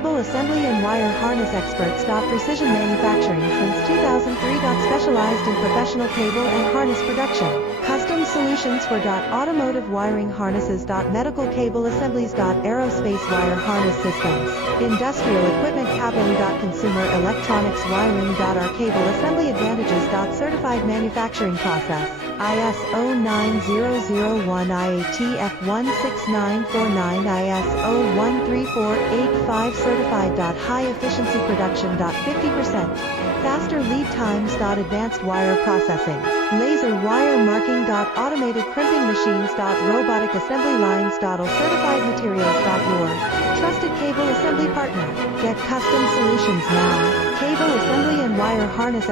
Cable assembly and wire harness experts. Precision manufacturing since 2003. Specialized in professional cable and harness production. Custom solutions for automotive wiring harnesses. Medical cable assemblies. Aerospace wire harness systems. Industrial equipment cabling. Consumer electronics wiring. Our cable assembly advantages. Certified manufacturing process. ISO 9001 IATF 16949 ISO 13485 certified. High efficiency production. 50% faster lead times. Advanced wire processing. Laser wire marking. Automated crimping machines. Robotic assembly lines. All certified materials. Your trusted cable assembly partner. Get custom solutions now. Cable assembly and wire harness